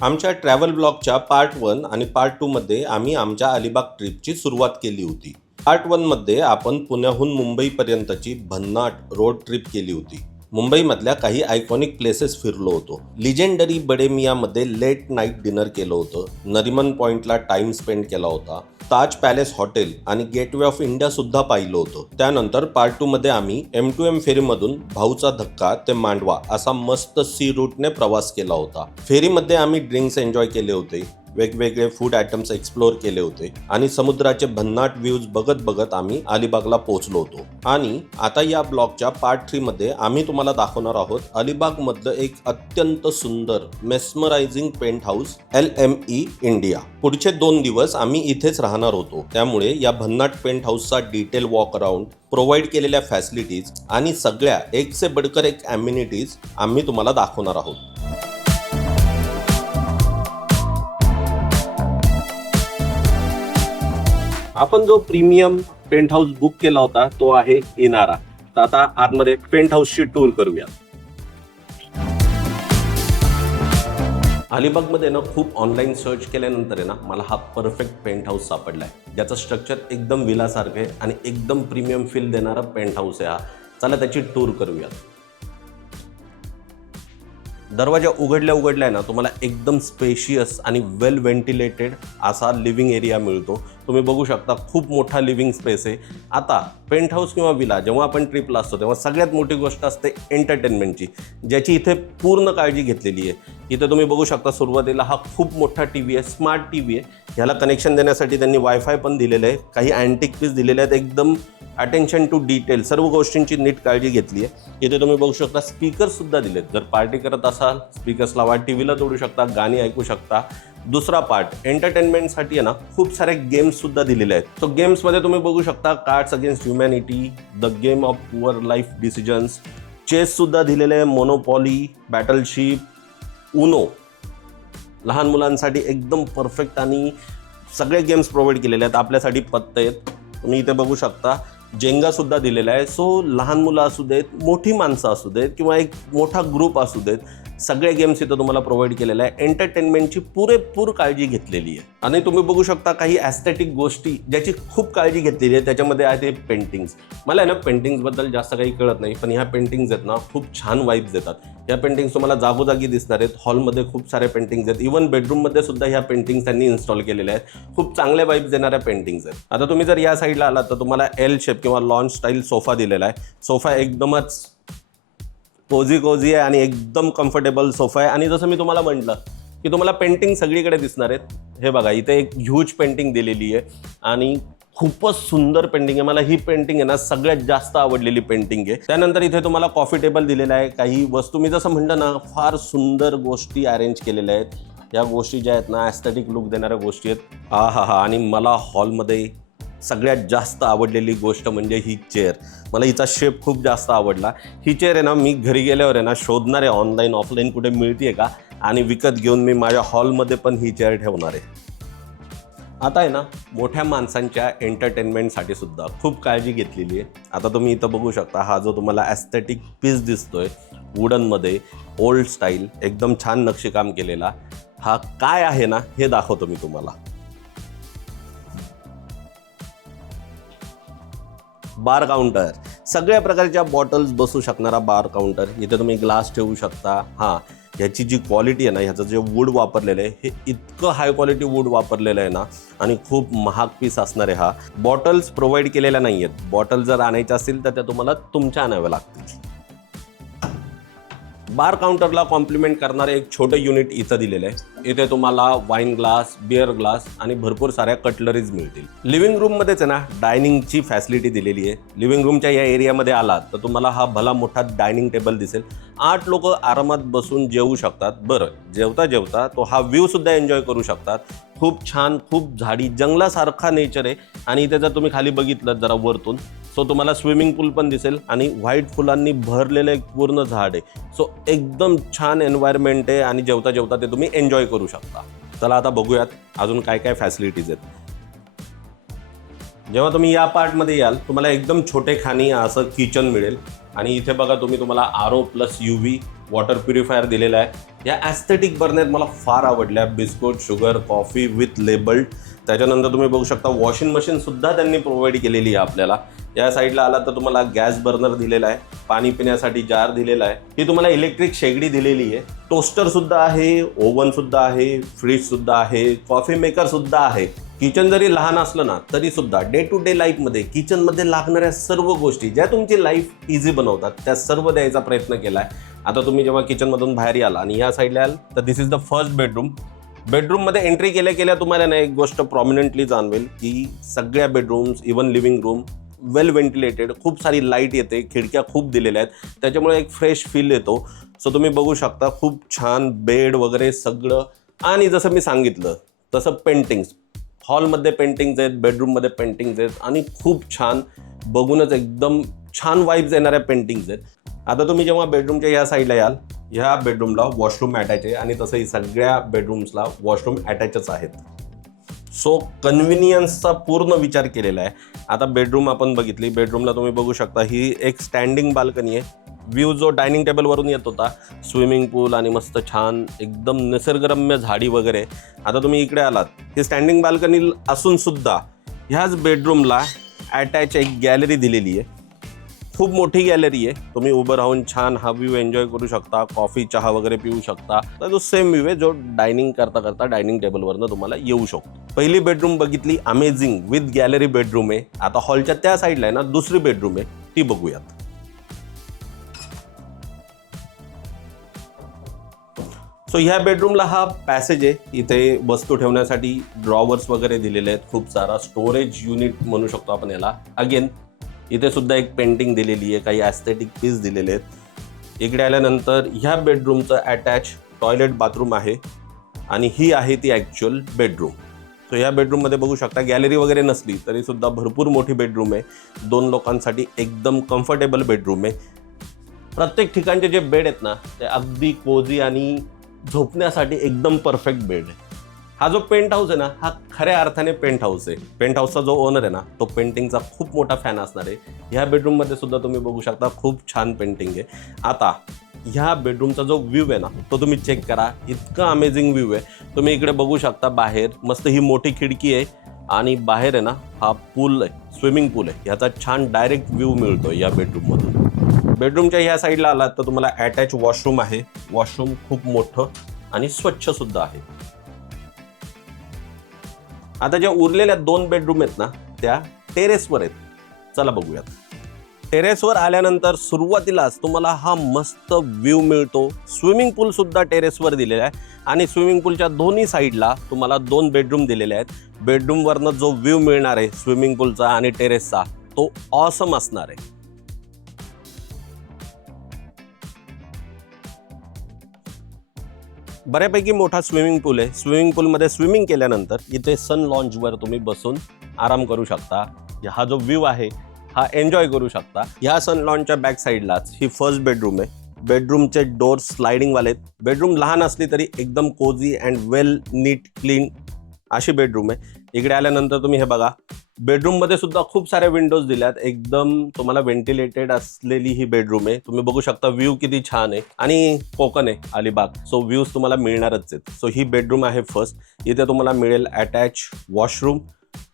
आमच्या travel ब्लॉगच्या part 1 आणि part 2 मध्ये आम्ही आमच्या अलिबाग ट्रिपची सुरुवात केली होती. पार्ट 1 मध्ये आपण पुण्याहून मुंबईपर्यंतची भन्नाट रोड ट्रिप केली होती. मुंबईमधल्या काही आयकॉनिक प्लेसेस फिरलो होतो. लिजेंडरी बडे मियामध्ये लेट नाईट डिनर केलं होतं. नरिमन पॉइंटला टाइम स्पेंड केला होता. ताज पॅलेस हॉटेल आणि गेटवे ऑफ इंडिया सुद्धा पाहिलं होतं. त्यानंतर पार्ट 2 मध्ये आम्ही M2M फेरीमधून भाऊचा धक्का ते मांडवा असा मस्त सी रूटने प्रवास केला होता. फेरीमध्ये आम्ही ड्रिंक्स एन्जॉय केले होते, वेगवेगळे फूड आयटम्स एक्सप्लोअर केले होते आणि समुद्राचे भन्नाट व्ह्यूज बघत बघत आम्ही अलिबागला पोहोचलो होतो. आणि आता या ब्लॉगच्या पार्ट 3 मध्ये आम्ही तुम्हाला दाखवणार आहोत अलिबाग मधलं एक अत्यंत सुंदर mesmerising paint house LME India. पुढचे 2 दिवस आम्ही इथेच राहणार होतो, त्यामुळे या भन्नाट पेंट हाऊसचा डिटेल वॉक अराउंड, प्रोव्हाइड केलेल्या फॅसिलिटीज आणि सगळ्या एक से बडकर एक ॲम्युनिटीज आम्ही तुम्हाला दाखवणार आहोत. आपण जो प्रीमियम पेंट हाऊस बुक केला होता तो आहे इनारा. तर आता आतमध्ये पेंट हाऊसची टूर करूया. अलिबागमध्ये ना खूप ऑनलाईन सर्च केल्यानंतर आहे ना मला हा परफेक्ट पेंट हाऊस सापडलाय, ज्याचं स्ट्रक्चर एकदम विलासारखं आहे आणि एकदम प्रीमियम फील देणारा पेंट हाऊस आहे हा. चला त्याची टूर करूया. दरवाजा उघडल्या ना तुम्हाला एकदम स्पेशियस आणि वेल व्हेंटिलेटेड असा लिव्हिंग एरिया मिळतो. तुम्ही बघू शकता खूप मोठा लिव्हिंग स्पेस आहे. आता पेंट हाऊस किंवा विला जेव्हा आपण ट्रिपला असतो तेव्हा सगळ्यात मोठी गोष्ट असते एंटरटेनमेंटची, ज्याची इथे पूर्ण काळजी घेतलेली आहे. इथे तुम्ही बघू शकता सुरुवातीला हा खूप मोठा TV आहे, स्मार्ट TV आहे. ह्याला कनेक्शन देण्यासाठी त्यांनी वायफाय पण दिलेलं आहे. काही अँटिक पीस दिलेले आहेत, एकदम अटेन्शन टू डिटेल, सर्व गोष्टींची नीट काळजी घेतली आहे. इथे तुम्ही बघू शकता स्पीकर्स सुद्धा दिलेत. जर पार्टी करत असाल स्पीकर्स लावा, टीव्हीला जोडू शकता, गाणी ऐकू शकता. दुसरा पार्ट एंटरटेनमेंटसाठी आहे ना खूप सारे गेम्स सुद्धा दिलेले आहेत. सो गेम्समध्ये तुम्ही बघू शकता cards against humanity, the game of poor life decisions, chess सुद्धा दिलेले आहे, मोनोपॉली, बॅटलशिप, उनो. लहान मुलांसाठी एकदम परफेक्ट आणि सगळे गेम्स प्रोव्हाइड केलेले आहेत. आपल्यासाठी पत्ते आहेत, तुम्ही इथे बघू शकता. जेंगा सुद्धा दिलेला आहे. सो लहान मुलं असू देत, मोठी माणसं असू देत किंवा एक मोठा ग्रुप असू देत, सगळे गेम्स इथं तुम्हाला प्रोव्हाइड केलेले आहे. एंटरटेनमेंटची पुरेपूर काळजी घेतलेली आहे. आणि तुम्ही बघू शकता काही ॲस्थेटिक गोष्टी ज्याची खूप काळजी घेतलेली आहे. त्याच्यामध्ये आहे ते पेंटिंग्स. मला आहे ना पेंटिंग्सबद्दल जास्त काही कळत नाही, पण ह्या पेंटिंग्स आहेत ना खूप छान वाईब्स देतात. ह्या पेंटिंग्स तुम्हाला जागोजागी दिसणार आहेत. हॉलमध्ये खूप सारे पेंटिंग्स आहेत. इव्हन बेडरूममध्ये सुद्धा ह्या पेंटिंग्स त्यांनी इन्स्टॉल केलेल्या आहेत. खूप चांगल्या वाईब्स देणाऱ्या पेंटिंग्स आहेत. आता तुम्ही जर या साईडला आलात तर तुम्हाला L शेप किंवा लॉन स्टाईल सोफा दिलेला आहे. सोफा एकदमच कोझी आहे आणि एकदम कम्फर्टेबल सोफा आहे. आणि जसं मी तुम्हाला म्हटलं की तुम्हाला पेंटिंग सगळीकडे दिसणार आहेत. हे बघा इथे एक ह्यूज पेंटिंग दिलेली आहे आणि खूपच सुंदर पेंटिंग आहे. मला ही पेंटिंग आहे ना सगळ्यात जास्त आवडलेली पेंटिंग आहे. त्यानंतर इथे तुम्हाला कॉफी टेबल दिलेला आहे. काही वस्तू मी जसं म्हटलं ना फार सुंदर गोष्टी अरेंज केलेल्या आहेत. या गोष्टी ज्या आहेत ना ॲस्थेटिक लुक देणाऱ्या गोष्टी आहेत. आणि मला हॉलमध्ये सगळ्यात जास्त आवडलेली गोष्ट म्हणजे ही चेअर. मला हिचा शेप खूप जास्त आवडला. ही चेअर आहे ना मी घरी गेल्यावर आहे ना शोधणार आहे ऑनलाईन ऑफलाईन कुठे मिळते का आणि विकत घेऊन मी माझ्या हॉलमध्ये पण ही चेअर ठेवणार आहे. आता आहे ना मोठ्या माणसांच्या एंटरटेनमेंटसाठी सुद्धा खूप काळजी घेतलेली आहे. आता तुम्ही इथं बघू शकता हा जो तुम्हाला ॲस्थेटिक पीस दिसतोय वुडनमध्ये, ओल्ड स्टाईल, एकदम छान नक्षीकाम केलेला, हा काय आहे ना हे दाखवतो मी तुम्हाला. बार काउंटर, सगळ्या प्रकारच्या बॉटल्स बसू शकणारा बार काउंटर. इथे तुम्ही ग्लास ठेवू शकता. ह्याची जी क्वालिटी आहे ना, ह्याचं जे वूड वापरलेलं आहे हे इतकं हाय क्वालिटी वूड वापरलेलं आहे ना आणि खूप महाग पीस असणार आहे हा. बॉटल्स प्रोव्हाइड केलेल्या नाही आहेत. बॉटल जर आणायच्या असतील तर त्या तुम्हाला तुमच्या आणाव्या लागतील. बार काउंटरला कॉम्प्लिमेंट करणारे एक छोटं युनिट इथं दिलेलं आहे. इथे तुम्हाला वाईन ग्लास, बिअर ग्लास आणि भरपूर साऱ्या कटलरीज मिळतील. लिव्हिंग रूममध्येच आहे ना डायनिंगची फॅसिलिटी दिलेली आहे. लिव्हिंग रूमच्या या एरियामध्ये आलात तर तुम्हाला हा भला मोठा डायनिंग टेबल दिसेल. 8 लोक आरामात बसून जेवू शकतात. बरं, जेवता तो हा व्ह्यू सुद्धा एन्जॉय करू शकतात. खूप छान, खूप झाडी, जंगलासारखा नेचर आहे. आणि इथे जर तुम्ही खाली बघितलं जरा वरतून, सो तुम्हाला स्विमिंग पूल पण दिसेल आणि व्हाईट फुलांनी भरलेलं एक पूर्ण झाड आहे. सो एकदम छान एन्व्हायरमेंट आहे आणि जेवता ते तुम्ही एन्जॉय करू शकता. चला आता बघूयात अजून काय काय फॅसिलिटीज आहेत. जेव्हा तुम्ही या पार्टमध्ये याल तुम्हाला एकदम छोटे खाणी असं किचन मिळेल. आणि इथे बघा तुम्हाला RO+UV वॉटर प्युरिफायर दिलेला आहे। या ॲस्थेटिक बर्नेत मला फार आवडल्या, biscuit, sugar, coffee with labelled. त्याच्यानंतर तुम्ही बघू शकता वॉशिंग मशीनसुद्धा त्यांनी प्रोव्हाइड केलेली आहे आपल्याला। या साईडला आला तर तुम्हाला गॅस बर्नर दिलेला आहे, पाणी पिण्यासाठी जार दिलेला आहे, ही तुम्हाला इलेक्ट्रिक शेगडी दिलेली आहे, टोस्टरसुद्धा आहे, ओव्हनसुद्धा आहे, फ्रीजसुद्धा आहे, कॉफी मेकरसुद्धा आहे। किचन जरी लहान असलं ना तरी सुद्धा डे टू डे लाईफमध्ये किचनमध्ये लागणाऱ्या सर्व गोष्टी ज्या तुमची लाईफ इझी बनवतात त्या सर्व द्यायचा प्रयत्न केला आहे। आता तुम्ही जेव्हा किचनमधून बाहेर याल आणि या साईडला याल तर दिस इज द फर्स्ट बेडरूम। बेडरूममध्ये एंट्री केल्या केल्या तुम्हाला ना एक गोष्ट प्रॉमिनंटली जाणवेल की सगळ्या बेडरूम्स इवन लिव्हिंग रूम वेल व्हेंटिलेटेड, खूप सारी लाईट येते, खिडक्या खूप दिलेल्या आहेत, त्याच्यामुळे एक फ्रेश फील येतो। सो तुम्ही बघू शकता खूप छान बेड वगैरे सगळं। आणि जसं मी सांगितलं तसं पेंटिंग्स, हॉलमध्ये पेंटिंग्स आहेत, बेडरूममध्ये पेंटिंग्स आहेत आणि खूप छान बघूनच एकदम छान वाईब्स येणाऱ्या पेंटिंग्स आहेत। आता तुम्ही जेव्हा बेडरूमच्या या साईडला याल, ह्या बेडरूमला वॉशरूम अटॅच आहे आणि तसंही सगळ्या बेडरूम्सला वॉशरूम अटॅचच आहेत। सो कन्व्हिनियन्सचा पूर्ण विचार केलेला आहे। आता बेडरूम आपण बघितली, बेडरूमला तुम्ही बघू शकता ही एक स्टँडिंग बाल्कनी आहे। व्ह्यू जो डायनिंग टेबलवरून येत होता, स्विमिंग पूल आणि मस्त छान एकदम निसर्गरम्य झाडी वगैरे। आता तुम्ही इकडे आलात, ही स्टँडिंग बाल्कनी असून सुद्धा ह्याच बेडरूमला अटॅच एक गॅलरी दिलेली आहे, खूप मोठी गॅलरी आहे। तुम्ही उभं राहून छान हा व्ह्यू एन्जॉय करू शकता, कॉफी चहा वगैरे पिऊ शकता। तर तो सेम व्ह्यू आहे जो डायनिंग करता करता डायनिंग टेबलवरनं तुम्हाला येऊ शकतो। पहिली बेडरूम बघितली, अमेझिंग विथ गॅलरी बेडरूम आहे। आता हॉलच्या त्या साईडला आहे ना दुसरी बेडरूम आहे, ती बघूयात। सो ह्या बेडरूमला हा पॅसेज आहे, इथे वस्तू ठेवण्यासाठी ड्रॉवर्स वगैरे दिलेले आहेत, खूप सारा स्टोरेज युनिट म्हणू शकतो आपण याला। अगेन इथे सुद्धा एक पेंटिंग दिलेली आहे, काही ॲस्थेटिक पीस दिलेले आहेत। इकडे आल्यानंतर ह्या बेडरूमचं अटॅच टॉयलेट बाथरूम आहे आणि ही आहे ती ॲक्च्युअल बेडरूम। सो ह्या बेडरूममध्ये बघू शकता गॅलरी वगैरे नसली तरी सुद्धा भरपूर मोठी बेडरूम आहे, 2 लोकांसाठी एकदम कम्फर्टेबल बेडरूम आहे। प्रत्येक ठिकाणचे जे बेड आहेत ना ते अगदी कोझी आणि झोपण्यासाठी एकदम परफेक्ट बेड आहे। हा जो पेंट हाऊस आहे ना हा खऱ्या अर्थाने पेंट हाऊस आहे। पेंट हाऊसचा जो ओनर आहे ना तो पेंटिंगचा खूप मोठा फॅन असणार आहे। ह्या बेडरूममध्ये सुद्धा तुम्ही बघू शकता खूप छान पेंटिंग आहे। आता ह्या बेडरूमचा जो व्ह्यू आहे ना तो तुम्ही चेक करा, इतका अमेझिंग व्ह्यू आहे। तुम्ही इकडे बघू शकता बाहेर मस्त ही मोठी खिडकी आहे आणि बाहेर आहे ना हा पूल आहे, स्विमिंग पूल आहे, ह्याचा छान डायरेक्ट व्ह्यू मिळतो या बेडरूममधून। बेडरूमच्या ह्या साईडला आलात तर तुम्हाला अटॅच वॉशरूम आहे, वॉशरूम खूप मोठं आणि स्वच्छ सुद्धा आहे। आता ज्या उरलेल्या 2 बेडरूम आहेत ना त्या टेरेसवर आहेत, चला बघूयात। टेरेसवर आल्यानंतर सुरुवातीलाच तुम्हाला हा मस्त व्ह्यू मिळतो। स्विमिंग पूल सुद्धा टेरेसवर दिलेला आहे आणि स्विमिंग पूलच्या दोन्ही साईडला तुम्हाला 2 बेडरूम दिलेले आहेत। बेडरूमवरनं जो व्ह्यू मिळणार आहे स्विमिंग पूलचा आणि टेरेसचा तो ऑसम असणार आहे। बऱ्यापैकी मोठा स्विमिंग पूल आहे। स्विमिंग पूलमध्ये स्विमिंग केल्यानंतर इथे सन लॉन्जवर तुम्ही बसून आराम करू शकता। हा जो व्ह्यू आहे हा एन्जॉय करू शकता। ह्या सन लॉन्जच्या बॅक साईडलाच ही फर्स्ट बेडरूम आहे। बेडरूमचे डोर स्लायडिंगवाले आहेत। बेडरूम लहान असली तरी एकदम cosy and well neat clean अशी बेडरूम आहे। इकडे आल्यानंतर तुम्ही हे बघा, बेडरूममध्ये सुद्धा खूप साऱ्या विंडोज दिल्यात, एकदम तुम्हाला व्हेंटिलेटेड असलेली ही बेडरूम आहे। तुम्ही बघू शकता व्ह्यू किती छान आहे आणि कोकण आहे अलिबाग, सो व्ह्यूज तुम्हाला मिळणारच आहेत। सो ही बेडरूम आहे फर्स्ट, इथे तुम्हाला मिळेल अटॅच वॉशरूम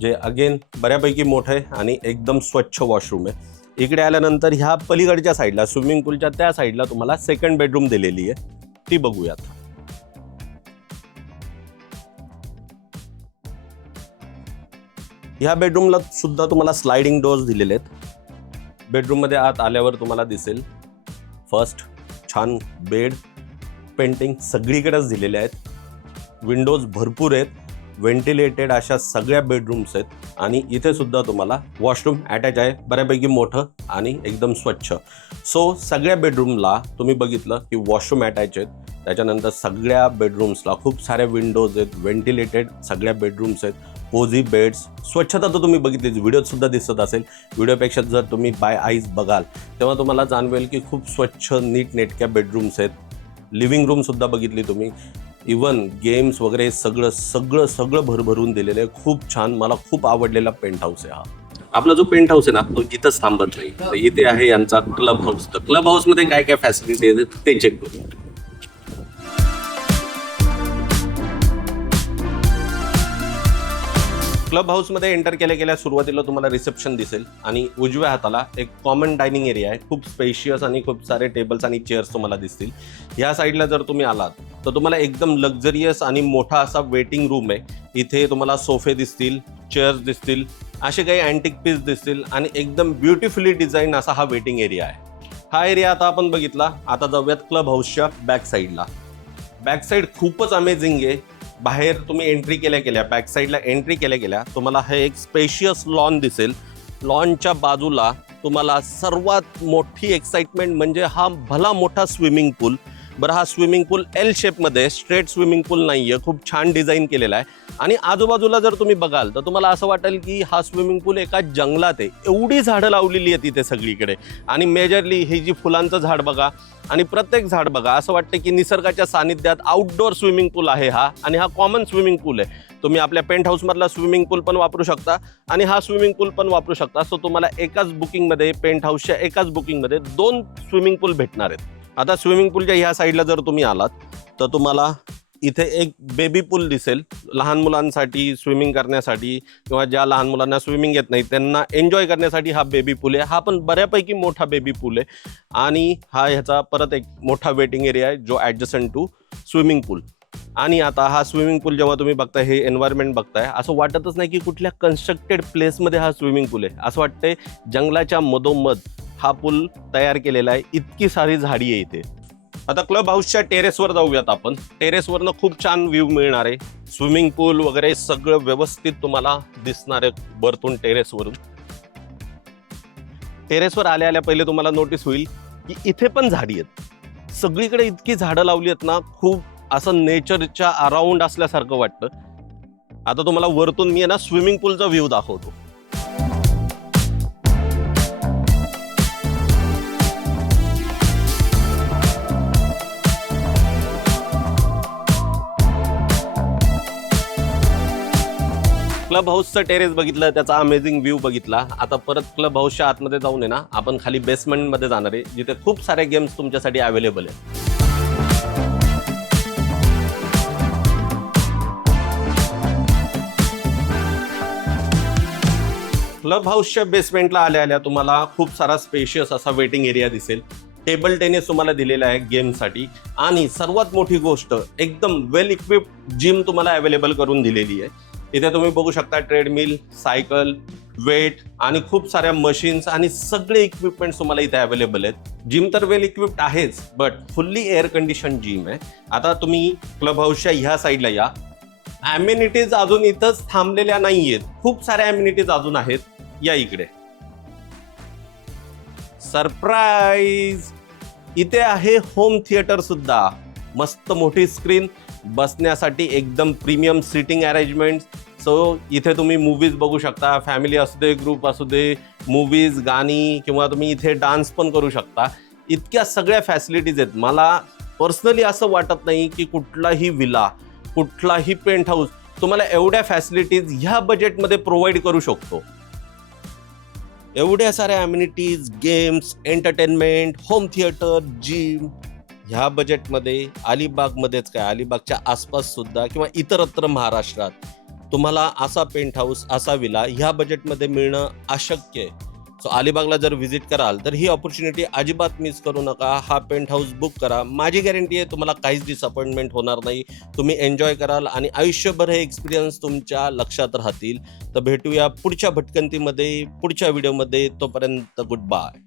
जे अगेन बऱ्यापैकी मोठं आहे आणि एकदम स्वच्छ वॉशरूम आहे। इकडे आल्यानंतर ह्या पलीकडच्या साईडला स्विमिंग पूलच्या त्या साईडला तुम्हाला सेकंड बेडरूम दिलेली आहे, ती बघूयात। ह्या बेडरूमला सुद्धा तुम्हाला स्लायडिंग डोअर्स दिलेले आहेत। बेडरूममध्ये आत आल्यावर तुम्हाला दिसेल फर्स्ट छान बेड, पेंटिंग सगळीकडेच दिलेले आहेत, विंडोज भरपूर आहेत, व्हेंटिलेटेड अशा सगळ्या बेडरूम्स आहेत आणि इथे सुद्धा तुम्हाला वॉशरूम अटॅच आहे, बऱ्यापैकी मोठं आणि एकदम स्वच्छ। सो सगळ्या बेडरूमला तुम्ही बघितलं की वॉशरूम अटॅच आहेत, त्याच्यानंतर सगळ्या बेडरूम्सला खूप साऱ्या विंडोज आहेत, व्हेंटिलेटेड सगळ्या बेडरूम्स आहेत, कोझी बेड्स, स्वच्छता तर तुम्ही बघितलीच, व्हिडिओत सुद्धा दिसत असेल। व्हिडिओपेक्षा जर तुम्ही बाय आईज बघाल तेव्हा तुम्हाला जाणवेल की खूप स्वच्छ नीट नेटक्या बेडरूम्स आहेत। लिव्हिंग रूम सुद्धा बघितली तुम्ही, इवन गेम्स वगैरे सगळं भरभरून दिलेलं आहे, खूप छान, मला खूप आवडलेला पेंट हाऊस आहे हा। आपला जो पेंट हाऊस आहे ना तो इथंच थांबत नाही. तर इथे आहे यांचा क्लब हाऊस. तर क्लब हाऊस मध्ये काय काय फॅसिलिटी आहेत ते चेक करू. क्लब हाऊसमध्ये एंटर केल्या केल्या सुरुवातीला तुम्हाला रिसेप्शन दिसेल आणि उजव्या हाताला एक कॉमन डायनिंग एरिया आहे. खूप स्पेशियस आणि खूप सारे टेबल्स आणि चेअर्स तुम्हाला दिसतील. ह्या साईडला जर तुम्ही आलात तर तुम्हाला एकदम लक्झरियस आणि मोठा असा वेटिंग रूम आहे. इथे तुम्हाला सोफे दिसतील, चेअर्स दिसतील, असे काही अँटिक पीस दिसतील आणि एकदम ब्युटिफुली डिझाईन असा हा वेटिंग एरिया आहे. हा एरिया आता आपण बघितला. आता जाऊयात क्लब हाऊसच्या बॅक साईडला. बॅक साईड खूपच अमेझिंग आहे. बाहेर तुम्ही एंट्री केल्या बॅक साईडला एंट्री केल्या तुम्हाला हे एक स्पेशियस लॉन दिसेल. लॉनच्या बाजूला तुम्हाला सर्वात मोठी एक्साइटमेंट म्हणजे हा भला मोठा स्विमिंग पूल. बरं, हा स्विमिंग पूल एल शेपमध्ये, स्ट्रेट स्विमिंग पूल नाही आहे, खूप छान डिझाईन केलेला आहे. आणि आजूबाजूला जर तुम्ही बघाल तर तुम्हाला असं वाटेल की हा स्विमिंग पूल एका जंगलात आहे. एवढी झाडं लावलेली आहेत इथे सगळीकडे. आणि मेजरली ही जी फुलांचं झाड बघा आणि प्रत्येक झाड बघा, असं वाटतं की निसर्गाच्या सानिध्यात आउटडोअर स्विमिंग पूल आहे हा. आणि हा कॉमन स्विमिंग पूल आहे. तुम्ही आपल्या पेंट हाऊसमधला स्विमिंग पूल पण वापरू शकता आणि हा स्विमिंग पूल पण वापरू शकता. सो तुम्हाला एकाच बुकिंगमध्ये, पेंट हाऊसच्या एकाच बुकिंगमध्ये 2 स्विमिंग पूल भेटणार आहेत. आता स्विमिंग पूलच्या ह्या साईडला जर तुम्ही आलात तर तुम्हाला इथे एक बेबी पूल दिसेल. लहान मुलांसाठी स्विमिंग करण्यासाठी किंवा ज्या लहान मुलांना स्विमिंग येत नाही त्यांना एन्जॉय करण्यासाठी हा बेबी पूल आहे. हा पण बऱ्यापैकी मोठा बेबी पूल आहे. आणि हा ह्याचा परत एक मोठा वेटिंग एरिया आहे जो ॲडजस्टंट टू स्विमिंग पूल. आणि आता हा स्विमिंग पूल जेव्हा तुम्ही बघताय, हे एन्व्हायरमेंट बघताय, असं वाटतच नाही की कुठल्या कन्स्ट्रक्टेड प्लेसमध्ये हा स्विमिंग पूल आहे. असं वाटतंय जंगलाच्या मधोमध हा पूल तयार केलेला आहे. इतकी सारी झाडी आहे इथे. आता क्लब हाऊसच्या टेरेसवर जाऊयात आपण. टेरेसवरनं खूप छान व्ह्यू मिळणार आहे. स्विमिंग पूल वगैरे सगळं व्यवस्थित तुम्हाला दिसणार आहे वरतून टेरेसवरून. टेरेसवर आल्या आल्या पहिले तुम्हाला नोटीस होईल की इथे पण झाडी आहेत. सगळीकडे इतकी झाडं लावली आहेत ना, खूप असं नेचरच्या अराउंड असल्यासारखं वाटतं. आता तुम्हाला वरतून मी ना स्विमिंग पूलचा व्ह्यू दाखवतो. क्लब हाऊसचं टेरेस बघितलं, त्याचा अमेझिंग व्ह्यू बघितला. आता परत क्लब हाऊसच्या आतमध्ये जाऊन आहे ना आपण खाली बेसमेंटमध्ये जाणार आहे, जिथे खूप सारे गेम्स तुमच्यासाठी अवेलेबल आहेत. क्लब हाऊसच्या बेसमेंटला आल्या आल्या तुम्हाला खूप सारा स्पेशियस असा वेटिंग एरिया दिसेल. टेबल टेनिस तुम्हाला दिलेला आहे गेमसाठी. आणि सर्वात मोठी गोष्ट, एकदम वेल इक्विप्ड जिम तुम्हाला अवेलेबल करून दिलेली आहे. इथे तुम्ही बघू शकता ट्रेडमिल, सायकल, वेट आणि खूप साऱ्या मशीन्स आणि सगळे इक्विपमेंट्स तुम्हाला इथे अवेलेबल आहेत. जिम तर वेल इक्विप्ड आहेच, but fully air condition gym आहे. आता तुम्ही क्लब हाऊसच्या ह्या साईडला या. ॲम्युनिटीज अजून इथंच थांबलेल्या नाही आहेत. खूप साऱ्या ॲम्युनिटीज अजून आहेत. या इकडे. सरप्राईज, इथे आहे होम थिएटर सुद्धा. मस्त मोठी स्क्रीन, बसण्यासाठी एकदम प्रीमियम सिटिंग अरेंजमेंट. सो इथे तुम्ही मूवीज बघू शकता. फॅमिली असू दे, ग्रुप असू दे, मूवीज, गाणी, किंवा तुम्ही इथे डान्स पण करू शकता. इतक्या सगळ्या फॅसिलिटीज आहेत. मला पर्सनली असं वाटत नाही की कुठलाही विला, कुठलाही पेंट हाऊस तुम्हाला एवढ्या फॅसिलिटीज ह्या बजेटमध्ये प्रोव्हाइड करू शकतो. एवढ्या साऱ्या amenities, games, entertainment, home theatre, gym ह्या बजेटमध्ये अलिबागमध्येच काय, अलिबागच्या आसपास सुद्धा किंवा इतरत्र महाराष्ट्रात तुम्हाला असा पेंट हाऊस, असा विला ह्या बजेटमध्ये मिळणं अशक्य आहे. सो अलिबागला जर व्हिजिट कराल तर ही ऑपॉर्च्युनिटी अजिबात मिस करू नका. हा पेंट हाऊस बुक करा. माझी गॅरंटी आहे तुम्हाला काहीच डिसअपॉइंटमेंट होणार नाही. तुम्ही एन्जॉय कराल आणि आयुष्यभर हे एक्सपिरियन्स तुमच्या लक्षात राहतील. तर भेटूया पुढच्या भटकंतीमध्ये, पुढच्या व्हिडिओमध्ये. तोपर्यंत गुड बाय.